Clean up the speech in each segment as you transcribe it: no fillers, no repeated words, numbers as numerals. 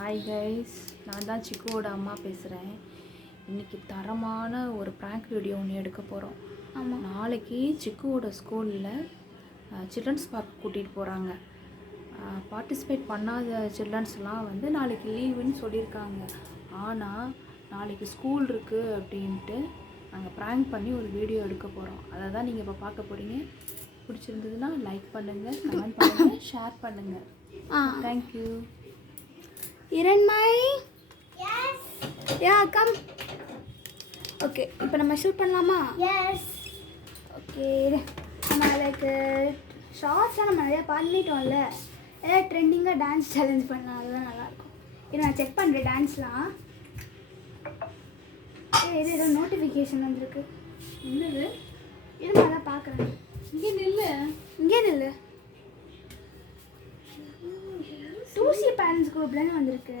Hi guys, நான் தான் சிக்குவோட அம்மா பேசுகிறேன். இன்றைக்கி தரமான ஒரு ப்ராங்க் வீடியோ ஒன்று எடுக்க போகிறோம். ஆமாம், நாளைக்கு சிக்குவோட ஸ்கூலில் சில்ட்ரன்ஸ் பார்க் கூட்டிகிட்டு போகிறாங்க. பார்ட்டிசிபேட் பண்ணாத சில்ட்ரன்ஸ்லாம் வந்து நாளைக்கு லீவுன்னு சொல்லியிருக்காங்க. ஆனால் நாளைக்கு ஸ்கூல் இருக்குது அப்படின்ட்டு நாங்கள் ப்ராங்க் பண்ணி ஒரு வீடியோ எடுக்க போகிறோம். அதை தான் நீங்கள் இப்போ பார்க்க போகிறீங்க. பிடிச்சிருந்ததுன்னா லைக் பண்ணுங்கள், கமெண்ட் பண்ணுங்கள், ஷேர் பண்ணுங்கள். தேங்க்யூ. இரண்மை. யா கம். ஓகே, இப்போ நம்ம ஷூட் பண்ணலாமா? ஓகே, நம்ம லைக் ஷார்ட்ஸ்லாம் நம்ம நிறையா பண்ணிட்டோம்ல. ஏதாவது ட்ரெண்டிங்காக டான்ஸ் சேலஞ்ச் பண்ணலாம், அதெல்லாம் நல்லாயிருக்கும். இது நான் செக் பண்ணுறேன் டான்ஸ்லாம். இது ஏதோ நோட்டிஃபிகேஷன் வந்திருக்கு. என்னது? இது நான் தான் பார்க்குறேன். இங்கே நில்லு. டூசி பேரண்ட்ஸ் குரூப்லேருந்து வந்திருக்கு.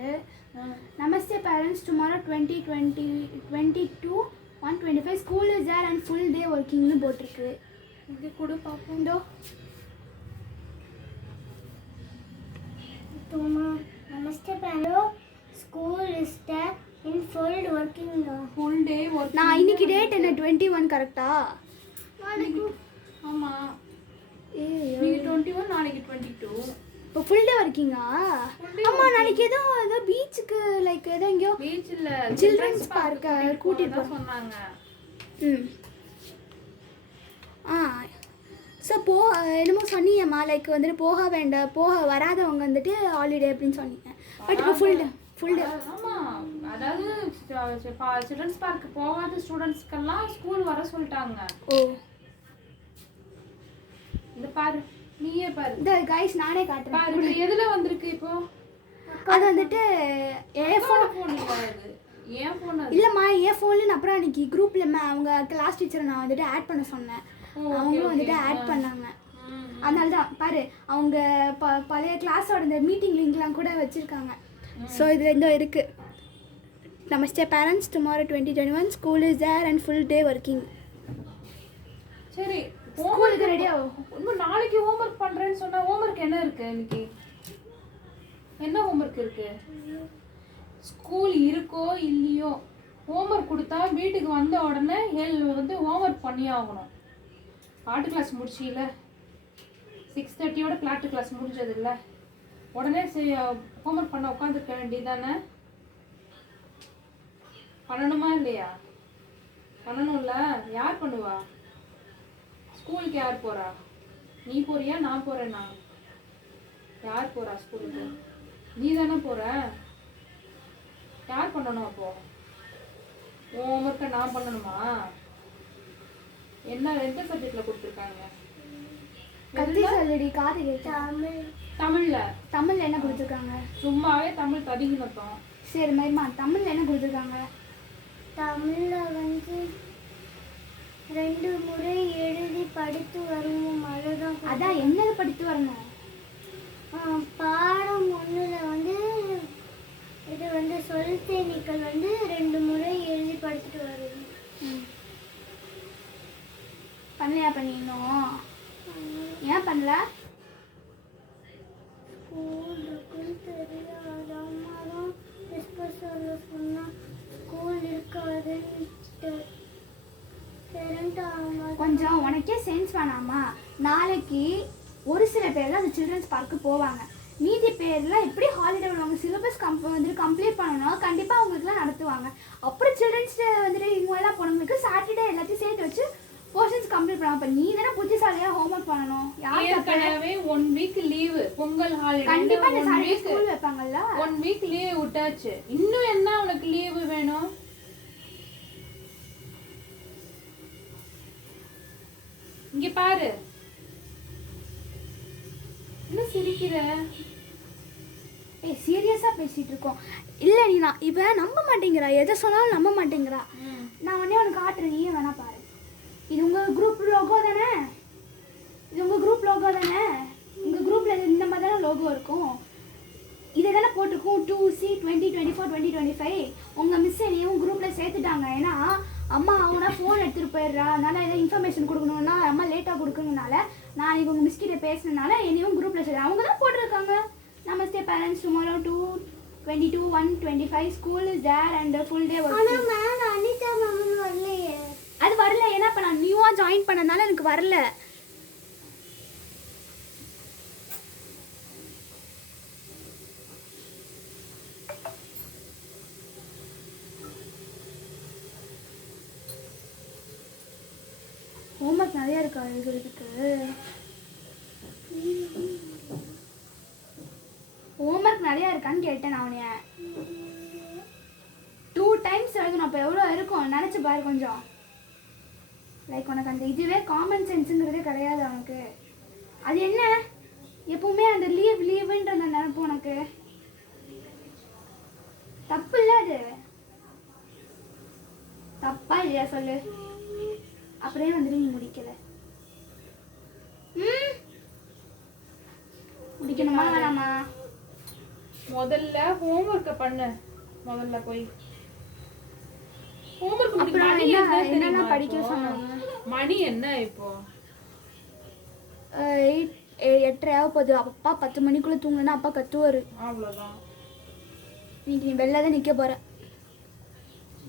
நமஸ்தே parents, tomorrow 2022 school is there and full day ஒர்க்கிங்னு போட்டிருக்கு. இது கூட பார்ப்போம். Namaste parents, school is there in full working. Full day work. நான் இன்னைக்கு டேட் என்ன 21 கரெக்டா? ஆமாம், நீங்கள் 21, நாளைக்கு 22. இப்போ ஃபுல் டே ஒர்க்கிங்கா? ஆமாம், நாளைக்கு ஏதோ பீச்சுக்கு லைக் ஏதோ எங்கேயோ பீச்சில் சில்ட்ரன்ஸ் பார்க்க கூட்டிகிட்டு போக சொன்னாங்க. ஸோ என்னமோ சொன்னீங்கம்மா, லைக் வந்துட்டு போக வராதவங்க வந்துட்டு ஹாலிடே அப்படின்னு சொன்னீங்க. பட் இப்போ ஃபுல் டே. ஆமாம், அதாவது சில்ட்ரன்ஸ் பார்க்கு போகாத ஸ்டூடெண்ட்ஸ்க்கெல்லாம் ஸ்கூல் வர சொல்லிட்டாங்க. ஓ, இந்த பாரு, நீயே பாரு. இந்த கைஸ் நானே காட்டுறேன். பாரு, இது எதுல வந்திருக்கு இப்போ? அது வந்துட்டு ஃபோன் இல்லை, அது ஏன் ஃபோன்? இல்லைம்மா, என் ஃபோன்ல அப்புறம் அன்னைக்கு குரூப்பில் அவங்க கிளாஸ் டீச்சரை நான் வந்துட்டு ஆட் பண்ண சொன்னேன். அவங்களும் வந்துட்டு ஆட் பண்ணாங்க. அதனால தான் பாரு, அவங்க பழைய கிளாஸோட இந்த மீட்டிங் லிங்க்லாம் கூட வச்சுருக்காங்க. ஸோ இதில் இந்த இருக்குது. நமஸ்தே parents, tomorrow 2021 school is there and full day working. சரி, ஸ்கூலுக்கு ரெடியா? இன்னும் நாளைக்கு ஹோம்ஒர்க் பண்ணுறேன்னு சொன்னால் ஹோம்ஒர்க் என்ன இருக்குது? இன்னைக்கு என்ன ஹோம்ஒர்க் இருக்குது? ஸ்கூல் இருக்கோ இல்லையோ, ஹோம்ஒர்க் கொடுத்தா வீட்டுக்கு வந்த உடனே வந்து ஹோம்ஒர்க் பண்ணி ஆகணும். பாட்டு கிளாஸ் முடிச்சில 6:30 பாட்டு கிளாஸ் முடிஞ்சது இல்லை, உடனே ஹோம்ஒர்க் பண்ண உட்காந்துருக்க வேண்டியதானே? பண்ணணுமா இல்லையா? பண்ணணும்ல. யார் பண்ணுவா? ஸ்கூலுக்கு யார் போகிறா? நீ போறியா, நான் போகிறேன்னா? யார் போகிறா ஸ்கூலுக்கு? நீ தானே போகிற. யார் பண்ணணும்? அப்போது உன் ஹோம்ஒர்க்கை நான் பண்ணணுமா? என்ன எந்த சப்ஜெக்டில் கொடுத்துருக்காங்க? கத்தி சொல்லடி, காது தமிழில் என்ன கொடுத்துருக்காங்க? சும்மாவே தமிழ் ததிகினத்தோம். சரி மரிமா, தமிழில் என்ன கொடுத்துருக்காங்க? தமிழில் வந்து 2 முறை எழுதி படித்து வரணும். அதுதான். அதான் என்னது படித்து வரணும்? பாடம் 1ல் வந்து இது வந்து சொல் தேனீக்கள் வந்து 2 முறை எழுதி படிச்சுட்டு வரணும். பண்ணலையா? பண்ணிடணும். ஏன் பண்ணல? ஸ்கூல் இருக்குன்னு தெரியாத அம்மா தான் டிஸ்கஸ் சொல்ல சொன்னால் ஸ்கூல் இருக்காதுன்னு. கொஞ்சம் உனக்கே சென்ஸ் வேணாமா? நாளைக்கு ஒரு சில பேர் தான் அந்த சில்ட்ரன்ஸ் பார்க்கு போவாங்க. மீதி பேர்லாம் எப்படி ஹாலிடே விடுவாங்க? சிலபஸ் வந்துட்டு கம்ப்ளீட் பண்ணணும், கண்டிப்பாக அவங்களுக்குலாம் நடத்துவாங்க. அப்புறம் சில்ட்ரன்ஸ் டே வந்துட்டு இவங்கெல்லாம் போனவங்களுக்கு சாட்டர்டே எல்லாத்தையும் சேர்த்து வச்சு போர்ஷன்ஸ் கம்ப்ளீட் பண்ணுவாங்க. இப்போ நீ தானே புத்திசாலியாக ஹோம்ஒர்க் பண்ணணும். ஏற்கனவே 1 வீக் லீவு, பொங்கல் ஹாலிடே. கண்டிப்பாக இந்த சாட்டர்டே ஸ்கூல் வைப்பாங்கல்ல. 1 வீக் லீவ் விட்டாச்சு. இன்னும் என்ன உனக்கு லீவு வேணும்? இங்க பாரு, என்ன சிரிக்கிற? சீரியஸாக பேசிகிட்டு இருக்கோம். இல்லை நீ நான் இப்போ நம்ப மாட்டேங்கிறா, எதை சொன்னாலும் நம்ப மாட்டேங்கிறா. நான் உடனே உனக்கு காட்டுறேன், நீயே வேணா பாரு. இது உங்கள் குரூப் லோகோ தானே? உங்கள் குரூப்பில் இந்த மாதிரி தானே லோகோ இருக்கும். இதை தானே போட்டிருக்கோம் 2C 2024 2025. உங்கள் மிஸ் என்னையும் குரூப்பில் சேர்த்துட்டாங்க. ஏன்னா அம்மா அவனா ஃபோன் எடுத்துகிட்டு போயிடுறா, அதனால் எதாவது இன்ஃபர்மேஷன் கொடுக்கணுன்னா அம்மா லேட்டாக கொடுக்கணுனால நான் இங்கே உங்கள் மிஸ்கிட்ட பேசினதுனால என்னையும் குரூப்பில் சேர்த்து அவங்க தான் போட்டிருக்காங்க. நமஸ்தே parents, tomorrow 22, 1, 25 school is there and full day ஆனா working. மேல அனிதா மேம் வரலையே. அது வரல, ஏன்னா இப்போ நான் நியூவாக ஜாயின் பண்ணனால எனக்கு வரல. ஹோம்ஒர்க் நிறைய இருக்கா எழுதுறதுக்கு? ஹோம்ஒர்க் நிறையா இருக்கான்னு கேட்டேன் நான் அவனைய. 2 times எழுதணும். அப்போ எவ்வளோ இருக்கும் நினச்சி பாரு கொஞ்சம். லைக் உனக்கு அந்த இதுவே காமன் சென்ஸுங்கிறதே கிடையாது அவனுக்கு. அது என்ன எப்பவுமே அந்த லீவுன்ற அந்த நினைப்பு உனக்கு தப்பு இல்லை? அது தப்பா இல்லையா சொல்லு? அப்படியே வந்துட்டு நீ முடிக்கல. முடிக்கணுமா வேணாமா? முதல்ல ஹோம்ஒர்க்கை பண்ணு. முதல்ல போய் ஹோம்ஒர்க் அப்புறம் மணி என்னென்ன என்ன படிக்க இப்போ? சொன்னாங்க? மணி என்ன இப்போ? 8:30 ஆக போகுது. அப்பா 10 மணிக்குள்ளே தூங்கணுன்னா அப்பா கத்துவார். அவ்வளோதான். இன்னைக்கு நீ வெளில தான் நிற்க போகிற.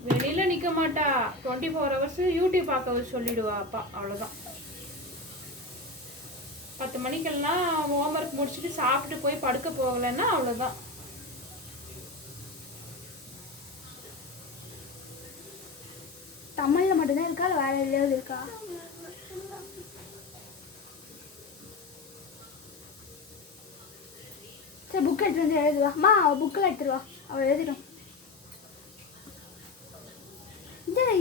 வெளியில நிக்க மாட்டா. 24 hours யூடியூப் பார்க்க சொல்லிடுவா அப்பா. அவ்வளோதான். 10 மணிக்கெல்லாம் ஹோம்ஒர்க் முடிச்சுட்டு சாப்பிட்டு போய் படுக்க போகலைன்னா அவ்வளோதான். தமிழில் மட்டும்தான் இருக்கா இல்லை வேற எதுலையாவது இருக்கா? சரி புக் எடுத்துட்டு வந்து எழுதுவா. அம்மா அவள் புக்கில் எடுத்துருவா, அவள் எழுதிடும்.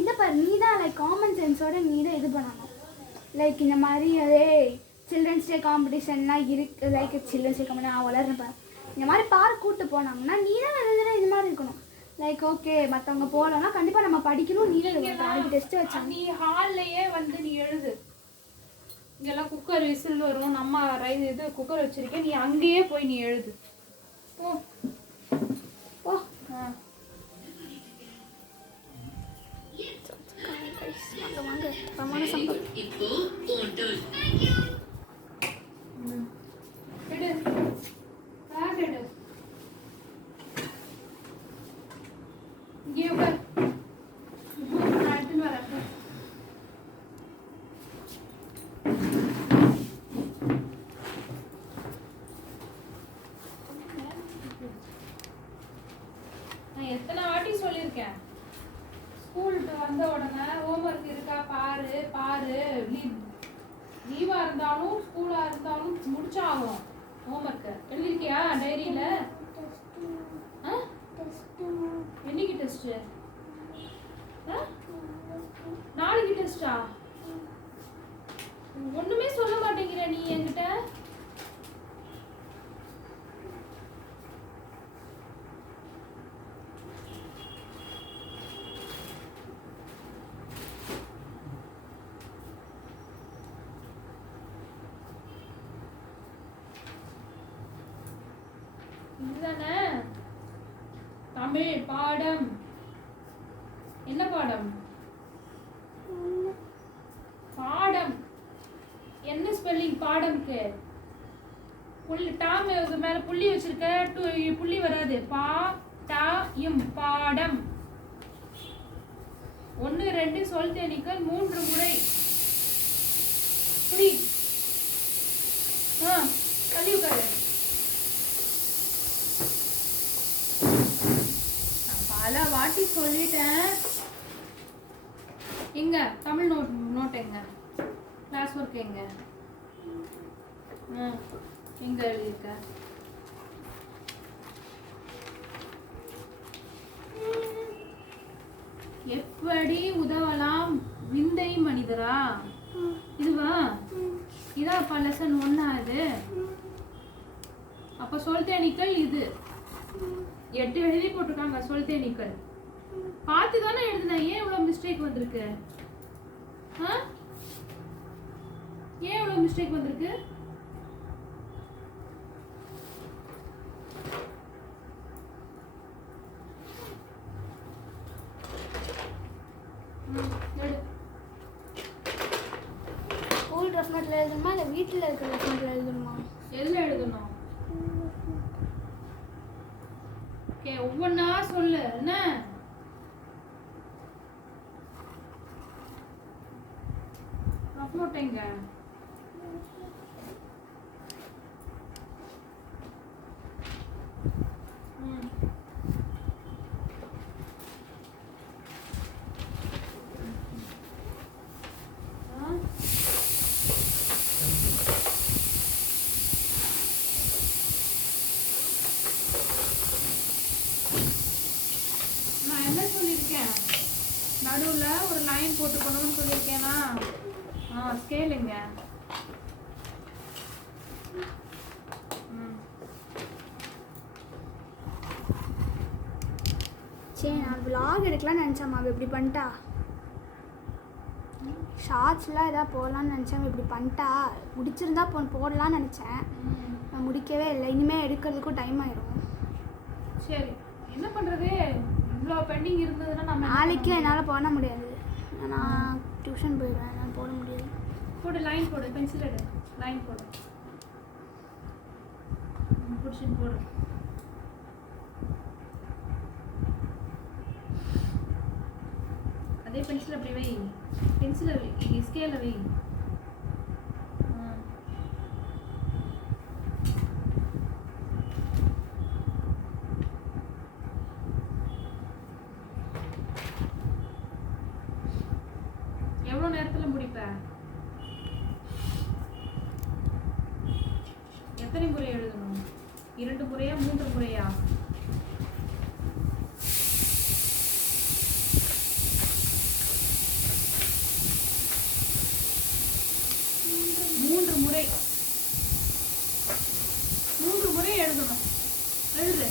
இதை பாரு, நீ தான் லைக் காமன் சென்ஸோட நீ தான் இது பண்ணணும். லைக் இந்த மாதிரி சில்ட்ரன்ஸ் டே காம்படிஷன்லாம் இருக்கு. லைக் சில்ட்ரன்ஸ் டே காம்படிஷன் நான் வளர்றேன். இந்த மாதிரி பார்க் கூப்பிட்டு போனாங்கன்னா நீ தான் எழுதுற இது மாதிரி இருக்கணும். லைக் ஓகே மற்றவங்க போகலன்னா கண்டிப்பாக நம்ம படிக்கணும். நீ தான் நாளைக்கு டெஸ்ட் வச்சாங்க. நீ ஹால்லையே வந்து நீ எழுது. இங்கெல்லாம் குக்கர் விசில் வரும். நம்ம இது குக்கர் வச்சிருக்கேன். நீ அங்கேயே போய் நீ எழுது. போ ஓ வாங்க வாங்க தரமான சம்பளம். எடு பேக் எடு. இங்கே உட்கார். நான் எடுத்துன்னு வரேன். நான் எத்தனை வாட்டி சொல்லியிருக்கேன், ஸ்கூலுக்கு வந்த உடனே ஹோம்ஒர்க் இருக்கா பாரு பாரு. லீவா இருந்தாலும் ஸ்கூலா இருந்தாலும் முடிச்சாகும். ஹோம்ஒர்க்கு எழுதிருக்கியா டைரியில? என்னைக்கு டெஸ்ட்? நாளைக்கு டெஸ்டா? ஒண்ணுமே சொல்ல மாட்டேங்கிற நீ என்கிட்ட. இதுதானே தமிழ் பாடம்? என்ன பாடம்? பாடம் என்ன ஸ்பெல்லிங் பாடம்க்கு? டாம் மேல புள்ளி வச்சிருக்க, புள்ளி வராது. பா டா இம் பாடம். 1 2 சொல் தேனீக்கள் 3 முறை. புரி. தள்ளி உட்காரு. பல வாட்டி சொல்லிட்டேன். எங்க தமிழ் நோட் எங்க? கிளாஸ் ஒர்க் எங்க? எங்க எழுதியிருக்க? எப்படி உதவலாம் விந்தை மனிதரா? இதுவா? இதாப்பா லெசன் 1 அது. அப்ப சொல் தேனீக்கள் இது 8 எழுதி போட்டிருக்காங்க. சொல் தேனீக்கள் பார்த்து தானே எழுதுனேன். ஏன் இவ்வளவு மிஸ்டேக் வந்திருக்கு? ஏன் இவ்வளவு மிஸ்டேக் வந்திருக்கு? ஸ்கூல் ட்ரெஸ் நோட்டில் எழுதணுமா இல்லை வீட்டில் இருக்கிற ட்ரெஸ் நோட்டில் எழுதணுமா? எதில் எழுதணும்? ஓகே ஒவ்வொன்றா சொல்லு என்ன. அப்லோட்டேங்க. நான் என்ன சொல்லியிருக்கேன், நடுவில் ஒரு லைன் போட்டுக்கணும்னு சொல்லியிருக்கேனா. ஸ்கேலுங்க. சரி நான் vlog எடுக்கலாம்னு நினச்சேம்மா, அவள் இப்படி பண்ணிட்டா. ஷார்ட்ஸ்லாம் எதாவது போடலான்னு நினச்சேன், இப்படி பண்ணிட்டா. முடிச்சிருந்தா போடலான்னு நினச்சேன், நான் முடிக்கவே இல்லை. இனிமேல் எடுக்கிறதுக்கும் டைம் ஆயிடும். சரி என்ன பண்ணுறது, இவ்வளோ பெண்டிங் இருந்ததுன்னா நம்ம நாளைக்கு என்னால் பண்ண முடியாது, நான் டியூஷன் போயிடுவேன், நான் போட முடியாது. போடு, லைன் போடு, பென்சில் எடு, லைன் போடு, பிடிச்சின்னு போடு. அதே பென்சில் அப்படி வை, பென்சிலை வை, ஸ்கேலை வை. எவ்வளோ நேரத்தில் முடிப்ப? எத்தனை முறை எழுதணும்? 2 முறையா 3 முறையா? மூன்று முறை எழுதணும். எழுது.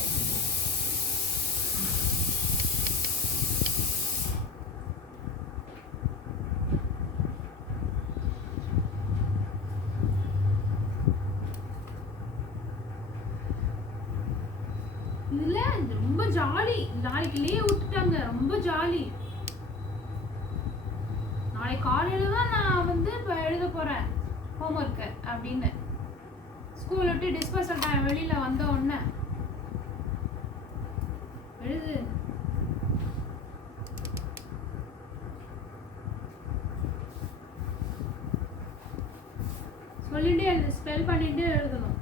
இதுல ரொம்ப ஜாலி, நாளைக்கு லீவ் விட்டுட்டாங்க, ரொம்ப ஜாலி. நாளைக்கு காலையில தான் நான் வந்து இப்போ எழுத போறேன் ஹோம்ஒர்க்கு அப்படின்னு. ஸ்கூல் விட்டு டிஸ்பர்சல் டைம் வெளியில வந்த உடனே எழுது. சொல்லிட்டே எழுது, ஸ்பெல் பண்ணிட்டு எழுதணும்.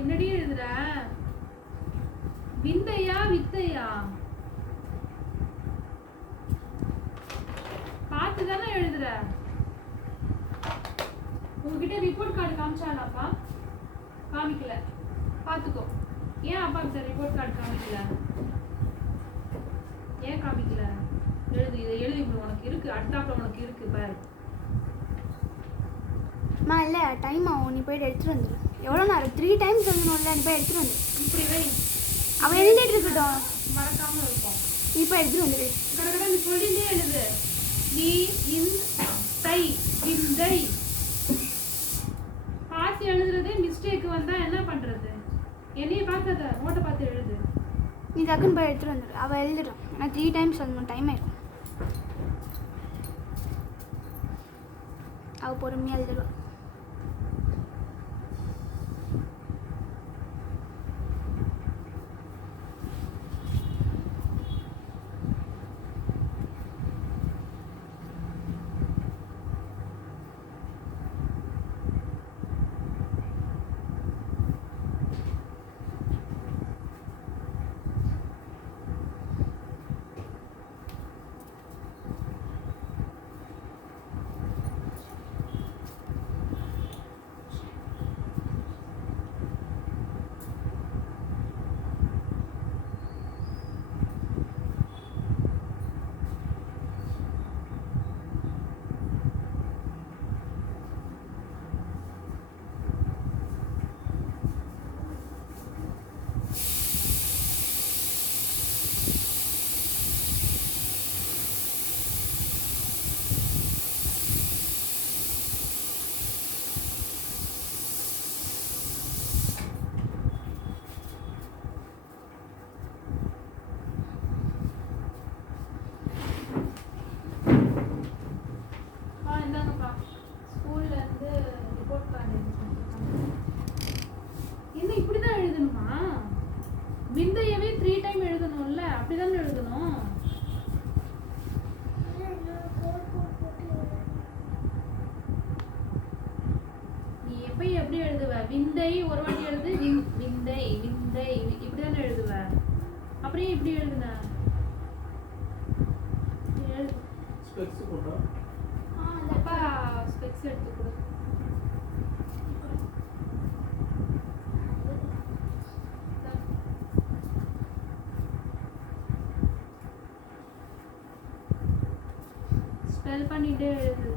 என்னடி எழுதுற? விந்தையா வித்தையா? பார்த்து தானே எழுதுற. உங்ககிட்ட ரிப்போர்ட் கார்டு காமிச்சாலாப்பா? காமிக்கல. பார்த்துக்கோ. ஏன் அப்பா கிட்ட ரிப்போர்ட் கார்டு காமிக்கல? ஏன் காமிக்கல? எழுது, இதை எழுதி உனக்கு இருக்கு, அடுத்தாப்புல உனக்கு இருக்கு பாரு. அம்மா இல்லை டைம் ஆகும், நீ போயிட்டு எடுத்துகிட்டு வந்துடு. எவ்வளோ நேரம்? 3 டைம்ஸ் எழுதணும்ல, நீ போய் எடுத்துகிட்டு வந்துடு. இப்படி வை, அவன் எழுதிட்டு இருக்கட்டும், மறக்காம இருக்கும். நீ போய் எடுத்துகிட்டு வந்துடு. கடற்கடை நீ சொல்லிட்டே எழுது. வி இன் தை விந்தை. பார்த்து எழுதுறதே மிஸ்டேக் வந்தா என்ன பண்றது? என்னைய பார்க்காத, நோட்டை பார்த்து எழுது. நீ டக்குன்னு போய் எடுத்துகிட்டு வந்துடு. அவள் எழுதிடும், நான் 3 டைம்ஸ் எழுதணும், டைம் ஆயிடும். அவள் பொறுமையாக எழுதிடுவா. அப்படியே இப்படி எழுதுன எழுது. ஸ்பெக்ஸ் போட்டா அப்பா ஸ்பெக்ஸ் எடுத்து கொடு. ஸ்பெல் பண்ணிட்டே எழுது.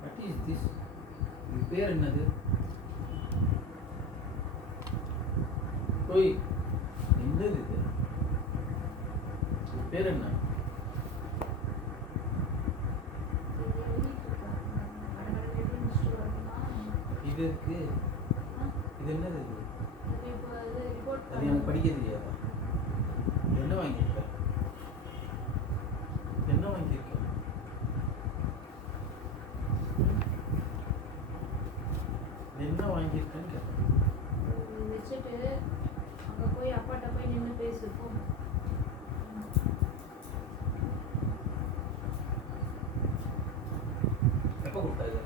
What is this? இது பேர் என்னது? ஓய், என்னது இது? இது பேர் என்ன? இது இருக்கு. இது என்னது இது? அது எனக்கு படிக்க தெரியாதா? என்ன வாங்கியிருக்க? என்ன வாங்கியிருக்க? என்ன வாங்கியிருக்கேன்னு கேட்டேன். வச்சுட்டு அங்கே போய் அப்பாட்ட போய் நின்று பேசு போ. எப்போ கொடுத்தா இது?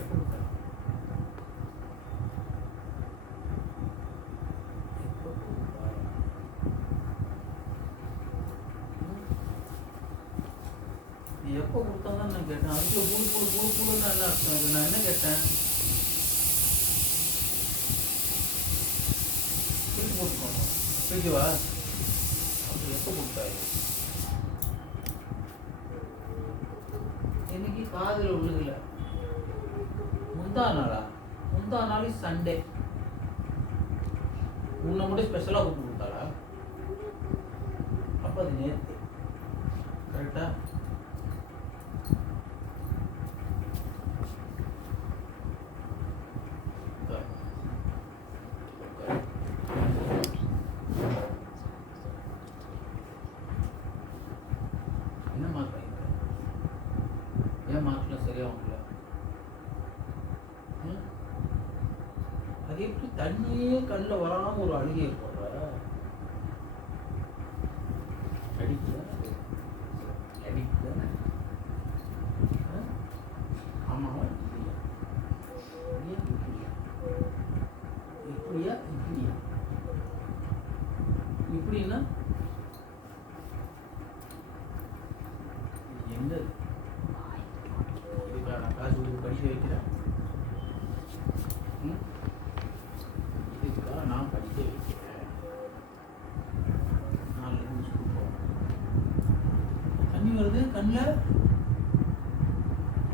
எப்போ கொடுத்தா? எப்போ கொடுத்தா? நீ எப்போ கொடுத்தாங்கன்னு நான் கேட்டேன். அதுக்குள்ள புழுன்னு என்ன அர்த்தம்? இது நான் என்ன கேட்டேன்? பிரிச்சு போட்டுக்கோங்க. பிரிக்கவா? அப்படி எப்போ கொடுத்தாரு? இன்னைக்கு காதில் விழுகல. முந்தா நாள் சண்டே. உன்னை மட்டும் ஸ்பெஷலாக கூப்பிட்டு கொடுத்தாளா? அப்போ அது நேற்று கரெக்டா? என்ன மார்க் வாங்கிட்ட? ஏன் மார்க்லாம் சரியா வாங்கல? அது எப்படி தண்ணியே கண்ணில் வராமல் ஒரு அழுகையை போடுற? அடிக்குதானே? ஆமாவா இல்லையா? இப்படியா இப்படியா? இப்படின்னா என்ன? இதுக்கா நான் காசு கொடுத்து படிக்க வைக்கிறேன்? இதுக்காக நான் படிக்க வைக்கிறேன். நாளைக்கு ஸ்கூல் போவேன். தண்ணி வருது கண்ணில்.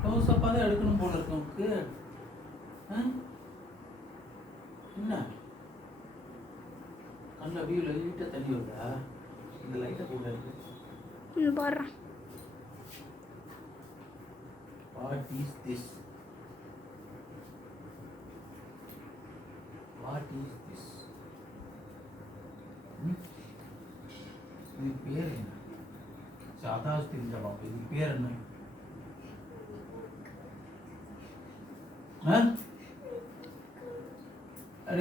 க்ளோஸ்அப்பாக தான் எடுக்கணும் போல இருக்கு உங்களுக்கு. என்ன கண்ணில் வியூவில் லைட்டாக தண்ணி வருதா? இந்த லைட்டை கூட இருக்கு. போடுறேன். What is this? What is this? இது பேர் என்ன? சாதாஸ் தெரிஞ்சவா? இது பேர் என்ன?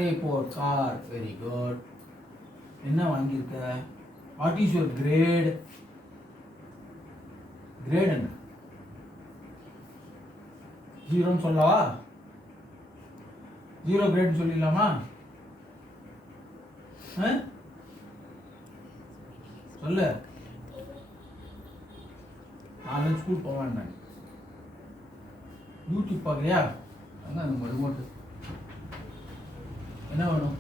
Report card. Very good. என்ன வாங்கியிருக்க? What is your grade? Grade என்ன? ஜீரோன்னு சொல்லவா? ஜீரோ கிரேட்னு சொல்லிடலாமா? சொல்லு. நாளைக்கு ஸ்கூல் போவேன் நான். யூடியூப் பார்க்குறியா? அங்கே அந்த ரிமோட்டு என்ன வேணும்?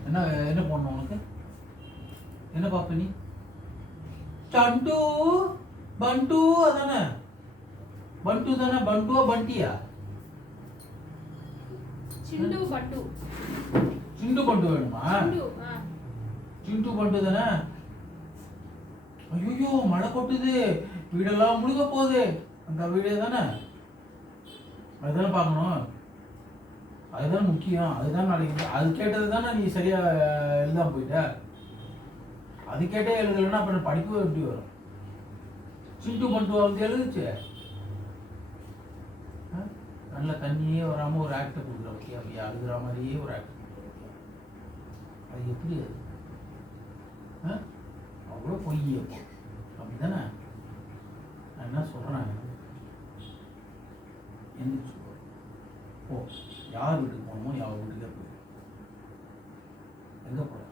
என்ன போடணும் உனக்கு? என்ன பார்ப்ப நீ? சண்டு பண்டு அதானே? பண்டு தானே? பண்டுவா பண்டியா? சிண்டு பண்டு. சிண்டு பண்டு வேணுமா? சிண்டு பண்டு தானே? ஐயோ மழை கொட்டுது, வீடெல்லாம் முழுக போகுது. அந்த வீடு தானே? அதுதானே பார்க்கணும். அதுதான் முக்கியம். அதுதான் நாளைக்கு அது கேட்டது தானே நீ சரியா எழுதாம போயிட்ட. அது கேட்டே எழுதலைன்னா அப்புறம் படிப்பு எப்படி வரும்? சிண்டு பண்ணிட்டு வந்து எழுதுச்சு. நல்ல தண்ணியே வராமல் ஒரு ஆக்டை கொடுக்குற பற்றி அப்படி அழுகிற மாதிரியே ஒரு ஆக்ட். அது எப்படி அது? அவ்வளோ பொய் அப்போ அப்படி தானே? நான் என்ன சொல்கிறேன், என்ன ஓ யார் வீட்டுக்கு போகணுமோ யார் வீட்டுக்கே போய் எங்கே போகிற?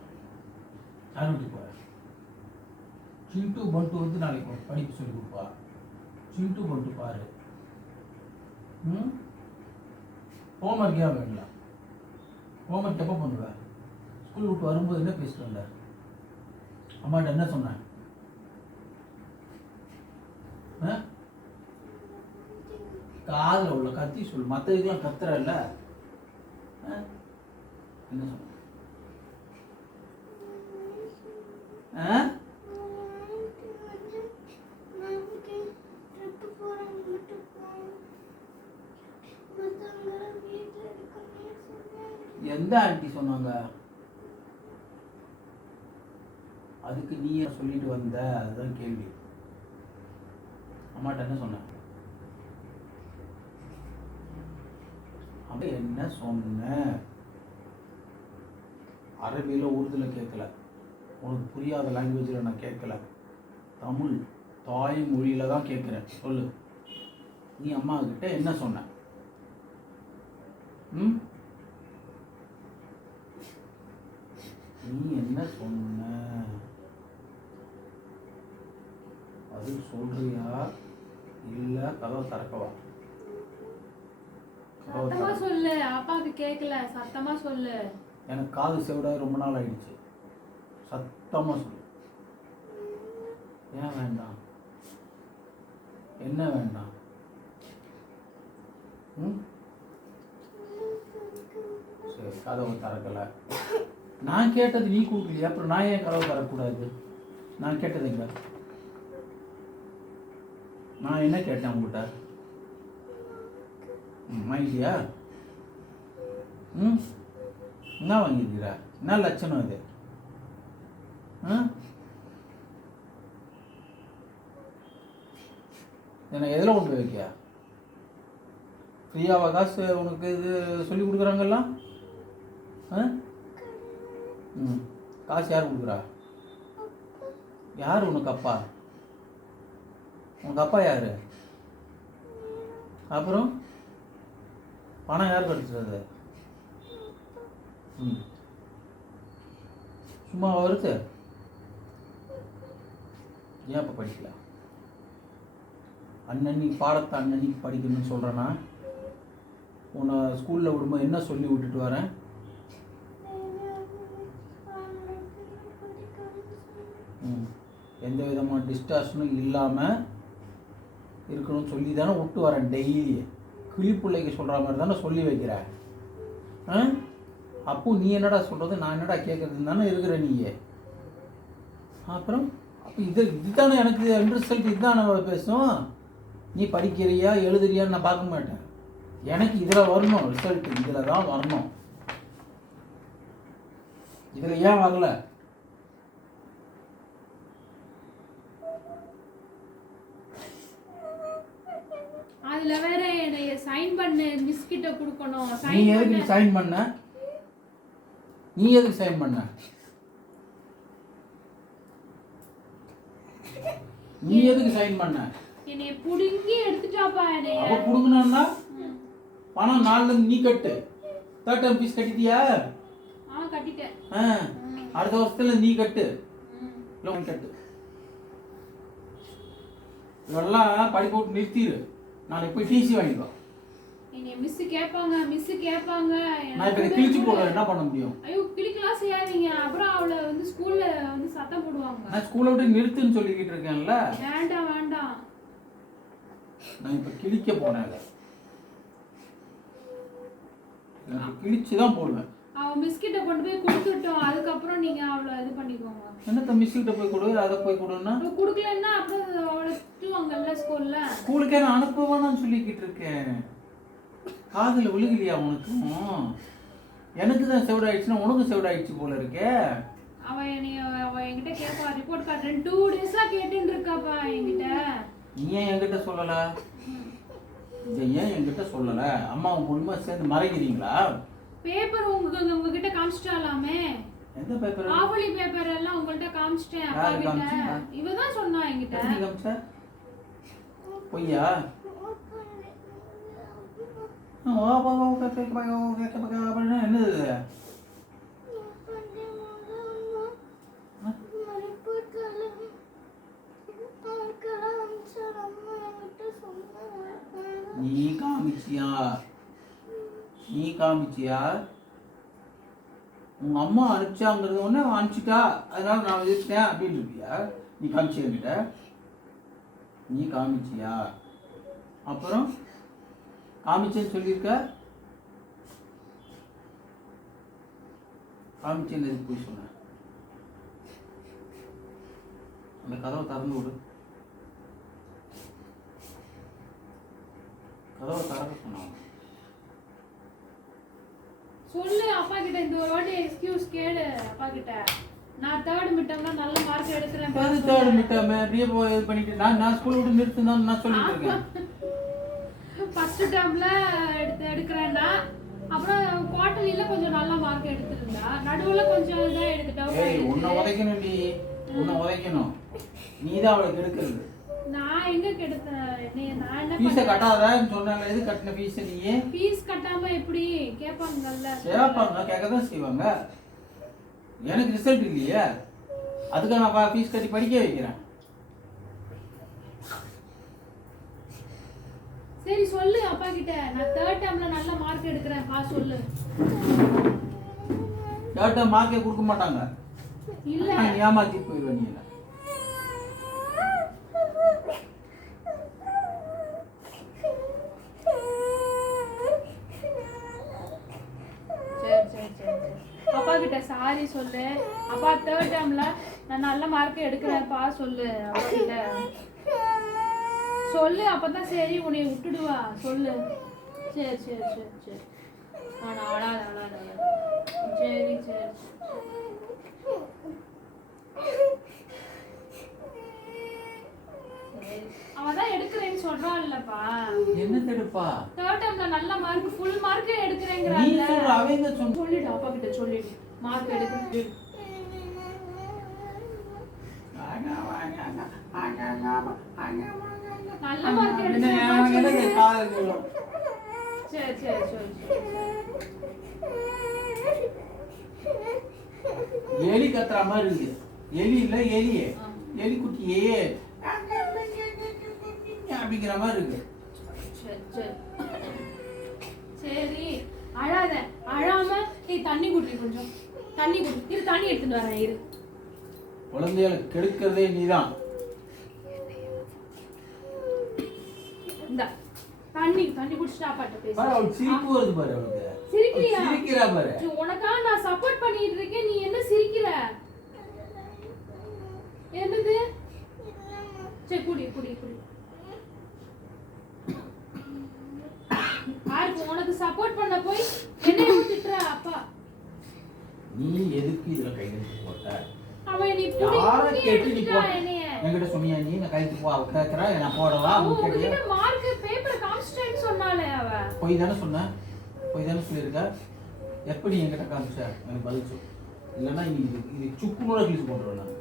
யார் வீட்டுக்கு போகிற? சிண்டு பண்டு வந்து நாளைக்கு படிப்பு சொல்லி கொடுப்பா. சிண்டு பண்டு பாரு. ஹோம்ஒர்க் ஏன் வேண்டலாம்? ஹோம்ஒர்க் எப்போ பண்ணுவேன்? ஸ்கூல் விட்டு வரும்போது என்ன பேசிட்டு வந்த? அம்மாட்ட என்ன சொன்னேன்? காதில் உள்ள கத்தி சொல்லு. மற்றதுக்கெல்லாம் கத்துறல்ல, என்ன சொன்ன? எந்த ஆண்டி சொன்னாங்க? அதுக்கு நீ சொல்லிட்டு வந்த, அதுதான் கேள்வி. அம்மாட்ட என்ன சொன்ன? அப்படி என்ன சொன்ன? அரபியில் உருதுல கேட்கல, உனக்கு புரியாத லாங்குவேஜில் நான் கேட்கல, தமிழ் தாய்மொழியில தான் கேட்குறேன். சொல்லு, நீ அம்மா கிட்ட என்ன சொன்ன? நீ என்ன சொன்ன? அது சொல்றியா இல்ல கதவை திறக்கவா? சத்தமா சொல்லு, அப்பாவுக்கு கேட்கல, சத்தமா சொல்லு. எனக்கு காது செவிட ரொம்ப நாள் ஆயிடுச்சு. சத்தமா சொல்லு. ஏன் வேண்டாம்? என்ன வேண்டாம்? சரி, கதவை திறக்கல. நான் கேட்டது நீ கொடுக்கலையா? அப்புறம் நான் ஏன் கதவை தரக்கூடாது? நான் கேட்டது எங்க? நான் என்ன கேட்டேன் உங்கள்கிட்ட? வாங்கிட்டியா? என்ன வாங்கியிருக்கிற? என்ன லட்சணம் இது? என்ன எதில் கொண்டு வைக்கியா? ஃப்ரீயாவா காசு உனக்கு இது சொல்லி கொடுக்குறாங்கல்லாம்? காசு யார் கொடுக்குறா? யார் உனக்கு அப்பா? உனக்கு அப்பா யாரு? அப்புறம் பணம் யார் கட்டுறது? சும்மா வருது. ஏன் இப்போ படிக்கல? அன்னன்னைக்கு பாடத்தை அன்னன்னைக்கு படிக்கணும்னு சொல்கிறேன்னா, உன்னை ஸ்கூலில் விடும்போது என்ன சொல்லி விட்டுட்டு வரேன்? எந்த விதமான டிஸ்டார்ஷனும் இல்லாமல் இருக்கணும்னு சொல்லி தானே விட்டு வரேன். டெய்லி கிளிப்பிள்ளைக்கு சொல்கிற மாதிரி தானே சொல்லி வைக்கிறேன். அப்போ நீ என்னடா சொல்கிறது, நான் என்னடா கேட்குறதுன்னு தானே இருக்கிற நீயே. அப்புறம் அப்போ இதுதானே எனக்கு ரிசல்ட், இதுதான் பேசும். நீ படிக்கிறியா எழுதுறியான்னு நான் பார்க்க மாட்டேன். எனக்கு இதில் வரணும் ரிசல்ட், இதில் தான் வரணும். இதில் ஏன் வரல? அதுல வேற என்னைய சைன் பண்ணு, மிஸ் கிட்ட கொடுக்கணும். நீ எதுக்கு சைன் பண்ண? நீ எதுக்கு சைன் பண்ண? நீ எதுக்கு சைன் பண்ண? என்னைய புடுங்கி எடுத்துட்டாப்பா. என்னைய அப்ப புடுங்கணும்னா பணம் 4 நீ கட்டு. 3rd term fees கட்டிட்டியா? கட்டிட்டேன். அடுத்த வருஷத்துல நீ கட்டு, லோன் கட்டு. இதெல்லாம் படிப்பு விட்டு நிறுத்திடு. நாளைக்கு போய் டிசி வாங்கிக்கோ. என்னைய மிஸ் கேட்பாங்க, மிஸ் கேட்பாங்க. நான் இப்ப கிழிச்சு போடுவேன், என்ன பண்ண முடியும்? ஐயோ, கிழிக்கலாம் செய்யாதீங்க. அப்புறம் அவளை வந்து ஸ்கூல்ல வந்து சத்தம் போடுவாங்க. நான் ஸ்கூலை விட்டு நிறுத்துன்னு சொல்லிக்கிட்டு இருக்கேன்ல. வேண்டாம் வேண்டாம், நான் இப்ப கிழிக்க போனேன். நான் கிழிச்சு தான் போடுவேன். அவ மிஸ் கிட்ட கொண்டு போய் கொடுத்துட்டோம். அதுக்கப்புறம் நீங்க அவளை இது பண்ணிக்கோங்க. என்னத்த மிஸ் கிட்ட போய் கொடு, அதை போய் கொடுன்னா? கொடுக்கலன்னா அப்புறம் அவளை திட்டுவாங்கல்ல ஸ்கூல்ல. ஸ்கூலுக்கே நான் அனுப்புவேன்னு சொல்லிக்கிட்டு இருக்கேன். காதில் விழுகலையா உனக்கும்? எனக்கு தான் செவிடாயிடுச்சுன்னா உனக்கும் செவிடாயிடுச்சு போல இருக்கே. அவ என்கிட்ட கேட்பா, ரிப்போர்ட் கார்டு 2 டேஸா கேட்டுட்டு இருக்காப்பா என்கிட்ட. நீ ஏன் என்கிட்ட சொல்லலை? இதை ஏன் என்கிட்ட சொல்லலை? அம்மாவும் பொண்ணுமா சேர்ந்து மறைக்கிறீங்களா? பேப்பர் உங்ககிட்ட காமிச்சிட்டாலாமே. எந்த பேப்பர்? ஆவலி பேப்பர் எல்லாம் உங்கள்கிட்ட காமிச்சிட்டேன் அப்பா யாரு கிட்ட. காமிச்சா? இவ தான் சொன்னா என்கிட்ட. எப்படி காமிச்ச? பொய்யா? என்னது இது? நீ காமிச்சியா? நீ காமிச்சியா? உங்க அம்மா அனுப்பிச்சாங்கிறது ஒன்று அனுப்பிச்சிட்டா, அதனால நான் வச்சுட்டேன் அப்படின்னு இருப்பியா? நீ காமிச்சியா என்கிட்ட? நீ காமிச்சியா? அப்புறம் காமிச்சேன்னு சொல்லியிருக்க. காமிச்சேன்னு எதுக்கு போய் சொன்ன? அந்த கதவை திறந்து விடு. கதவை திறக்க சொன்னாங்க. சொல்லு அப்பா கிட்ட, இந்த ஒரு வாட்டி எக்ஸ்கியூஸ் கேளு அப்பா கிட்ட. நான் 3rd மிட்டம்ல நல்ல மார்க் எடுக்கிறேன். தேர்ட் மிட்டமே அப்படியே போய் இது பண்ணிட்டு நான் ஸ்கூல் விட்டு நிறுத்துதான் நான் சொல்லிட்டு இருக்கேன். ஃபர்ஸ்ட் டேர்ம்ல எடுக்கிறேன்னா, அப்புறம் குவார்டர்லில கொஞ்சம் நல்ல மார்க் எடுத்திருந்தா, நடுவுல கொஞ்சம் இதான் எடுத்துட்டா. ஏய் உன்னை உதைக்கணும், நீ உன்னை உதைக்கணும். நீ தான் அவளை கெடுக்கிறது. நான் எங்க கெடுத்தேன்? நான் என்ன ஃபீஸை கட்டாதன்னு சொன்னாங்க. எது கட்டின ஃபீஸ்? நீ ஃபீஸ் கட்டாம எப்படி கேட்பாங்கல்ல? கேட்பாங்க, கேட்க தான் செய்வாங்க. எனக்கு ரிசல்ட் இல்லையே, அதுக்கு நான் ஃபீஸ் கட்டி படிக்க வைக்கிறேன். சரி சொல்லு அப்பா கிட்ட, நான் 3rd டேர்ம்ல நல்ல மார்க் எடுக்கிறேன் பா சொல்லு. தேர்ட் டேர்ம் மார்க்கே கொடுக்க மாட்டாங்க. இல்ல நீ ஏமாத்தி போயிடுவேன். நீ அப்பா கிட்ட சாரி சொல்லு. அப்பா 3rd டேர்ம்ல நான் நல்ல மார்க் எடுக்கிறேன்ப்பா சொல்லு அப்பா கிட்ட. சொல்லு, அப்பதான் சரி உன்னை விட்டுடுவா. சொல்லு. சரி சரி சரி சரி. நான் அழாத அழாத. சரி சரி. அவதான் எடுக்கிறேன்னு சொல்றான் இல்லப்பா. என்ன தடுப்பா? 3rd டேர்ம்ல நல்ல மார்க், ஃபுல் மார்க் நீ எடுக்கிறேங்கறாங்க. சொல்ற அவங்க சொன்ன. சொல்லிடு அப்பா கிட்ட, சொல்லிடு மார்க் எடுக்கிறேன். நல்ல மார்க் எடுக்கிறேன். சரி சரி சரி. எலி கத்துற மாதிரி இருக்கு. எலி இல்ல, எலியே எலி குட்டியே அப்படிங்கிற மாதிரி இருக்கு. சரி அழாத. அழாம நீ தண்ணி குடி, கொஞ்சம் தண்ணி குடி. இரு தண்ணி எடுத்துட்டு வரேன் இரு. குழந்தைகளை கெடுக்கிறதே நீதான். இந்த தண்ணி தண்ணி குடிச்சிட்டு அப்பாட்ட பேசு. பாரு அவளுக்கு சிரிப்பு வருது பாரு. அவளுக்கு சிரிக்கிறியா? சிரிக்கிறா பாரு. உனக்காக நான் சப்போர்ட் பண்ணிட்டு இருக்கேன், நீ என்ன சிரிக்கிற? என்னது? சரி குடி குடி குடி. யாருக்கு உனக்கு சப்போர்ட் பண்ண போய் என்னைய திட்டுற அப்பா? நீ எதுக்கு இதுல கையெழுத்து போட்ட? அவன் நீ யார புடி கேட்டு நீ எடுத்துட்டா போட்ட? என்னைய. என்கிட்ட சொன்னியா நீ? நான் கையெழுத்து போ கேக்குறா, நான் போடவா? உங்ககிட்ட மார்க் பேப்பர் காமிச்சிட்டேன்னு சொன்னாலே அவ. போய் தானே சொன்ன? போய் தானே சொல்லியிருக்க? எப்படி என்கிட்ட காமிச்ச? எனக்கு பதில் சொல்லு. இல்லைன்னா இது சுக்கு கூட கிழிச்சு போட்டுருவேன் நான்.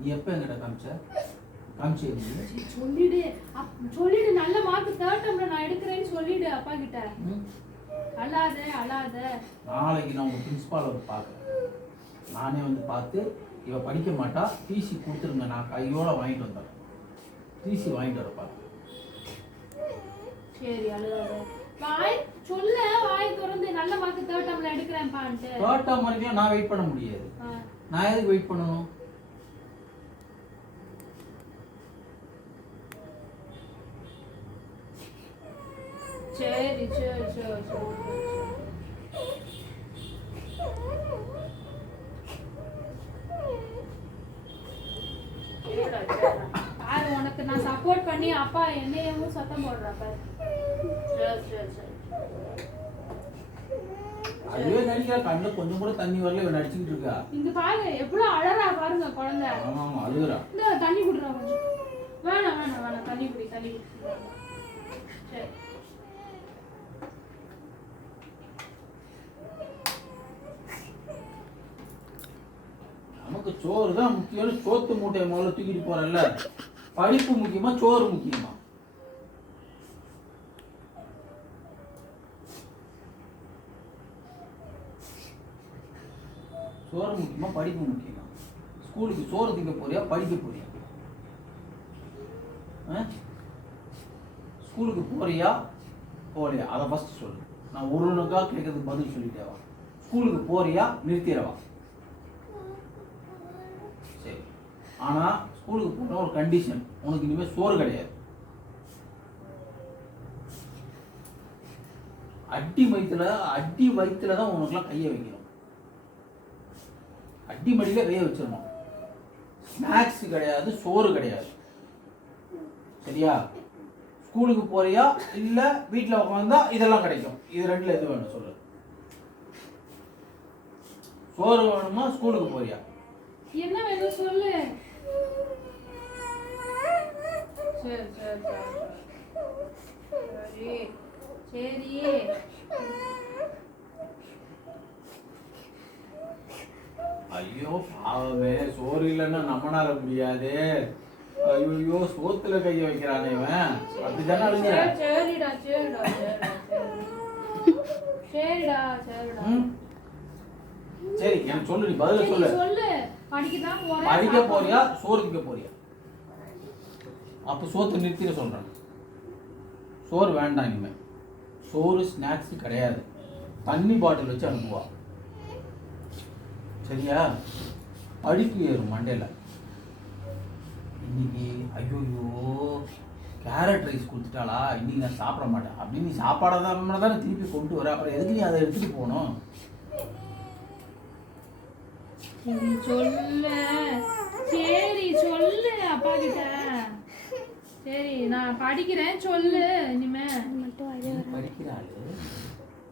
நீ எப்போ என்கிட்ட காமிச்ச? காமிச்சே சொல்லிடு. சொல்லிடு நல்ல மார்க் 3rd டேர்ம்ல நான் எடுக்கிறேன்னு சொல்லிடு அப்பா கிட்ட. அழாத அழாத. நாளைக்கு நான் உங்க பிரின்சிபாலை வந்து பார்க்குறேன். நானே வந்து பார்த்து இவ படிக்க மாட்டா, டிசி கொடுத்துருங்க, நான் கையோட வாங்கிட்டு வந்துடுறேன். டிசி வாங்கிட்டு வர பார்த்து. சரி அழுகாத. வாய் சொல்ல, வாய் திறந்து நல்ல மார்க் 3rd டேர்ம்ல எடுக்கிறேன்பான்ட்டு. 3rd டேர்ம் வரைக்கும் நான் வெயிட் பண்ண முடியாது. நான் எதுக்கு வெயிட் பண்ணணும்? சரி சரி சரி பாரு உனக்கு நான் சப்போர்ட் பண்ணி அப்பா என்னையவும் சத்தம் போடுறாப்ப. சரி சரி சரி. அதுவே நடிக்கிறா, கண்ணில் கொஞ்சம் கூட தண்ணி வரல, இவன் நடிச்சுக்கிட்டு இருக்கா. இங்க பாருங்க எவ்வளவு அழறா பாருங்க குழந்தை. ஆமா ஆமா அழுகுறா. இந்த தண்ணி குடுறா கொஞ்சம். வேணாம் வேணாம் வேணாம், தண்ணி குடி தண்ணி குடி. சரி. நமக்கு சோறு தான் முக்கியம். சோத்து மூட்டையை முதல்ல தூக்கிட்டு போறல்ல. படிப்பு முக்கியமா சோறு முக்கியமா? சோறு முக்கியமா படிப்பு முக்கியமா? ஸ்கூலுக்கு சோறு திங்க போறியா படிக்க போறியா? ஸ்கூலுக்கு போறியா போறியா அதை ஃபர்ஸ்ட் சொல்லு. நான் ஒருவனுக்கா கேட்கறதுக்கு பதில் சொல்லிட்டேவா? ஸ்கூலுக்கு போறியா நிறுத்திடவா? சரி, ஆனா ஸ்கூலுக்கு போன ஒரு கண்டிஷன், உனக்கு இனிமேல் சோறு கிடையாது. அடி வயிற்றுல தான் உனக்குலாம் கையை வைக்கணும். அடி மடியில கையை வச்சிடணும். ஸ்நாக்ஸ் கிடையாது, சோறு கிடையாது. சரியா? ஸ்கூலுக்கு போறியா இல்ல வீட்டில் உட்காந்தா இதெல்லாம் கிடைக்கும். இது ரெண்டுல எது வேணும் சொல்லு. சோறு வேணுமா ஸ்கூலுக்கு போறியா? என்ன வேணும் சொல்லு. சரி சரி சரி சரி. ஐயோ பாவமே, சோறு இல்லைன்னா நம்மனால முடியாது. ஐயோ சோத்துல கைய வைக்கிறானே இவன். அதுதானே அழுகுற. சரிடா சரிடா சரிடா சரிடா. சரி எனக்கு சொல்லு, நீ பதில சொல்லு. சொல்லு. படிக்கதான் போறேன். படிக்க போறியா சோறு திங்க போறியா? அப்ப சோத்து நிறுத்திட சொல்றேன். சோறு வேண்டாம் இனிமே. சோறு ஸ்நாக்ஸ் கிடையாது. தண்ணி பாட்டில் வச்சு அனுப்புவா. சரியா? படிப்பு ஏறும் மண்டையில. இன்னைக்கு ஐயோ கேரட் ரைஸ் கொடுத்துட்டாளா, இன்னைக்கு நான் சாப்பிட மாட்டேன் அப்படின்னு நீ சாப்பாடாதான் தானே திருப்பி கொண்டு வர. அப்புறம் எதுக்கு நீ அதை எடுத்துட்டு போகணும்? சொல்லு. சரி சொல்லு அப்பா கிட்ட. சரி நான் படிக்கிறேன் சொல்லு இனிமே. படிக்கிறாள்.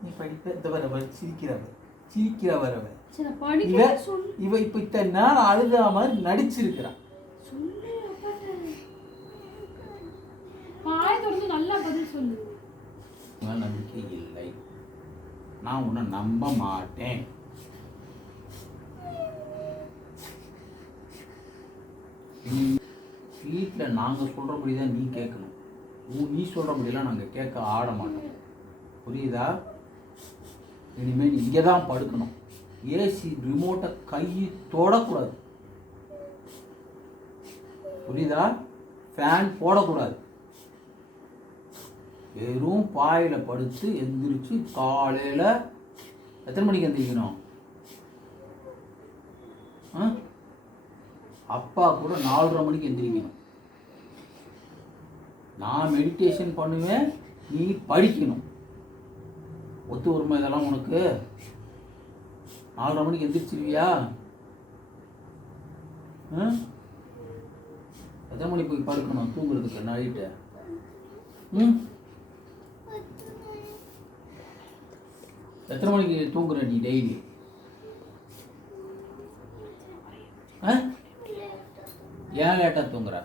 நீ படிப்ப இந்த வர சிரிக்கிற வரவ. சரி படிக்கிறேன் சொல்லு. இவ இப்ப இத்தனை நாள் அழுதா மாதிரி நடிச்சிருக்கிறான். சொல்லு அப்பாட்ட. பாய் தொடர்ந்து நல்லா பதில் சொல்லு. நம்பிக்கை இல்லை, நான் உன்னை நம்ப மாட்டேன். வீட்டில் நாங்கள் சொல்கிறபடி தான் நீ கேட்கணும். நீ சொல்கிறபடியெல்லாம் நாங்கள் கேட்க ஆட மாட்டோம். புரியுதா? இனிமேல் நீ இங்கே தான் படுக்கணும். ஏசி ரிமோட்டை கையை தொடக்கூடாது. புரியுதா? ஃபேன் போடக்கூடாது. வெறும் பாயில் படுத்து எந்திரிச்சு காலையில் எத்தனை மணிக்கு எந்திரிக்கணும்? அப்பா கூட 4:30 மணிக்கு எந்திரிக்கணும். நான் மெடிடேஷன் பண்ணுவேன், நீ படிக்கணும். ஒத்து வருமா இதெல்லாம் உனக்கு? 4:30 மணிக்கு எந்திரிச்சிருவியா? எத்தனை மணிக்கு போய் படுக்கணும் தூங்குறதுக்கு நைட்டு? எத்தனை மணிக்கு தூங்குற நீ டெய்லி? ஏன் லேட்டாக தூங்குற?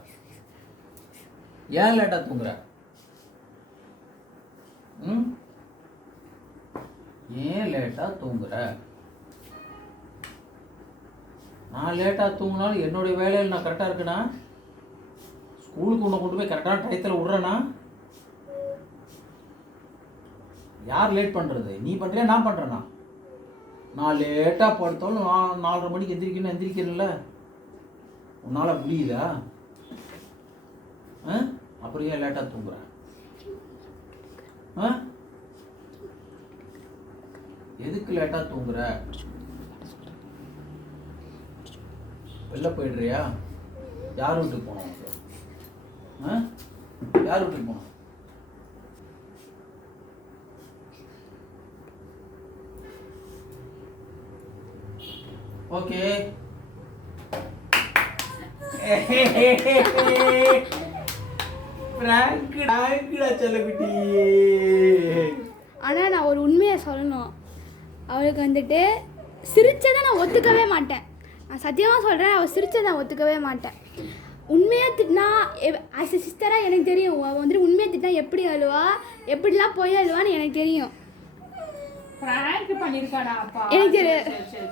ஏன் லேட்டாக தூங்குற? ஏன் லேட்டாக தூங்குற? நான் லேட்டாக தூங்கினாலும் என்னுடைய வேலையில் நான் கரெக்டாக இருக்கேனா? ஸ்கூலுக்கு ஒன்று கொண்டு போய் கரெக்டான டயத்தில் விட்றேனா? யார் லேட் பண்ணுறது? நீ பண்ணுறியா நான் பண்ணுறேனா? நான் லேட்டாக படுத்தாலும் நான் 4:30 மணிக்கு எந்திரிக்கிறேன்ல. உன்னால் முடியுதா? அப்புறம் ஏன் லேட்டாக தூங்குற? எதுக்கு லேட்டாக தூங்குற? வெளில போயிடுறியா? யார் வீட்டுக்கு போனோம்? யார் வீட்டுக்கு போனோம்? ஓகே பிராங்க்டா செல்லக்குட்டி. ஆனால் நான் ஒரு உண்மையை சொல்லணும், அவளுக்கு வந்துட்டு சிரிச்சதை நான் ஒத்துக்கவே மாட்டேன். நான் சத்தியமாக சொல்கிறேன், அவள் சிரிச்சதை நான் ஒத்துக்கவே மாட்டேன். உண்மையாக திட்டினா ஆஸ் எ சிஸ்டராக எனக்கு தெரியும், அவள் வந்துட்டு உண்மையாக திட்டினா எப்படி அழுவா, எப்படிலாம் போய் அழுவான்னு எனக்கு தெரியும். பிராங்க் பண்ணிருக்காடா அப்பா. எனக்கு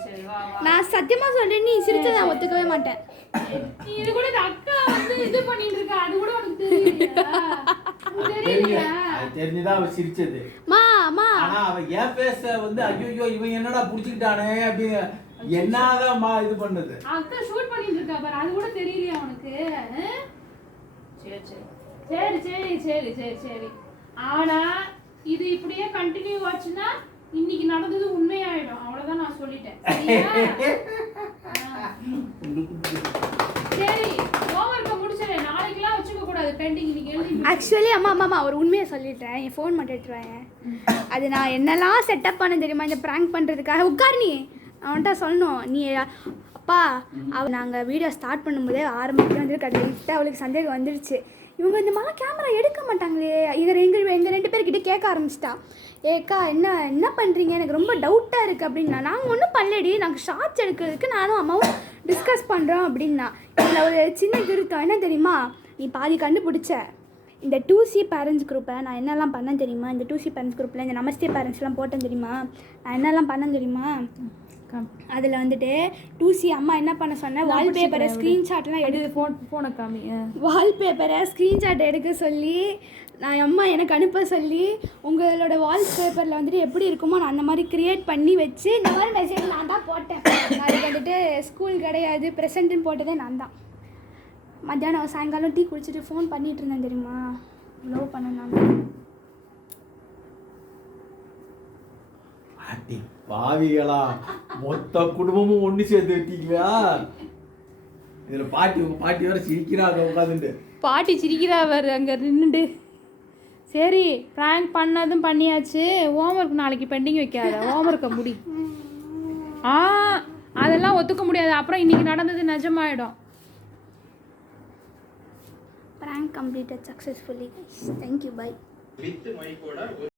சரி வா வா. நான் சத்தியமாக சொல்கிறேன், நீ சிரிச்சதை நான் ஒத்துக்கவே மாட்டேன். நீ இது கூட இந்த அக்கா வந்து இது பண்ணிட்டு இருக்கா, அது கூட உனக்கு தெரியலையா? தெரியலையா? அது தெரிஞ்சுதான் அவ சிரிச்சது. மா ஆனா அவ ஏன் பேச வந்து ஐயோ இவன் என்னடா புடிச்சுக்கிட்டானே அப்படின்னு என்னதான் இது பண்ணது. அக்கா ஷூட் பண்ணிட்டு இருக்கா பாரு, அது கூட தெரியலையா உனக்கு? சரி. ஆனா இது இப்படியே கண்டினியூ ஆச்சுன்னா இன்னைக்கு நடந்தது உண்மையாயிடும். அவ்வளவுதான் நான் சொல்லிட்டேன். சரி, ஹோம்வொர்க்க முடிச்சல, நாளைக்குலாம் வச்சுக்க கூடாது பெண்டிங், இன்னைக்கு எழுதி. ஆக்சுவலி அம்மா ஒரு உண்மையை சொல்லிட்டேன். என் ஃபோன் மட்டும் எடுத்துருவாங்க. அது நான் என்னெல்லாம் செட்டப் பண்ண தெரியுமா இந்த ப்ராங்க் பண்ணுறதுக்காக. உட்கார், நீ அவன்கிட்ட சொல்லணும். நீ அப்பா நாங்கள் வீடியோ ஸ்டார்ட் பண்ணும்போதே ஆரம்பத்தில் வந்துட்டு கடைசிட்டு அவளுக்கு சந்தேகம் வந்துடுச்சு, இவங்க இந்த மாதிரி கேமரா எடுக்க மாட்டாங்களே. எங்கள் 2 பேர்கிட்ட கேட்க ஆரம்பிச்சிட்டா, ஏக்கா என்ன பண்ணுறீங்க, எனக்கு ரொம்ப டவுட்டாக இருக்குது அப்படின்னா. நாங்கள் ஒன்றும் பண்ணலடி, நாங்கள் ஷார்ட்ஸ் எடுக்கிறதுக்கு நானும் அம்மாவும் டிஸ்கஸ் பண்ணுறோம் அப்படின்னா. இதில் ஒரு சின்ன திருத்தம் என்ன தெரியுமா, நீ பாதி கண்டுபிடிச்ச. இந்த 2C பேரண்ட்ஸ் குரூப்பை நான் என்னெல்லாம் பண்ணேன் தெரியுமா, இந்த 2C பேரண்ட்ஸ் குரூப்பில் இந்த நமஸ்தே பேரண்ட்ஸ்லாம் போட்டேன் தெரியுமா, நான் என்னெல்லாம் பண்ணேன் தெரியுமா. அதில் வந்துட்டு 2C அம்மா என்ன பண்ண சொன்னேன், வால்பேப்பரை ஸ்க்ரீன்ஷாட்லாம் எடுத்து ஃபோனை காமி. வால்பேப்பரை ஸ்க்ரீன்ஷாட் எடுக்க சொல்லி நான் அம்மா எனக்கு அனுப்ப சொல்லி, உங்களோட வால்பேப்பரில் வந்துட்டு எப்படி இருக்குமோ நான் அந்த மாதிரி க்ரியேட் பண்ணி வச்சு இந்த மாதிரி மெசேஜ் நான் தான் போட்டேன். அதுக்கு வந்துட்டு ஸ்கூல் கிடையாது ப்ரெசென்ட்டுன்னு போட்டதே நான் தான். மத்தியானம் சாயங்காலம் டீ குடிச்சிட்டு ஃபோன் பண்ணிகிட்டு இருந்தேன் தெரியுமா, லவ் பண்ணேன் நான். அடி பாவிகளா, மொத்த குடும்பமும் ஒண்ணு சேர்த்து விட்டீங்களா? இதுல உங்க பாட்டி வேற சிரிக்கிறாங்க உட்காந்துட்டு. பாட்டி சிரிக்கிறா அவர் அங்கே நின்றுட்டு. சரி, ப்ராங்க் பண்ணதும் பண்ணியாச்சு, ஹோம்ஒர்க் நாளைக்கு பெண்டிங் வைக்காத, ஹோம்ஒர்க்கை முடி. அதெல்லாம் ஒத்துக்க முடியாது, அப்புறம் இன்னைக்கு நடந்தது நிஜமாயிடும். Prank completed successfully. Thank you, bye.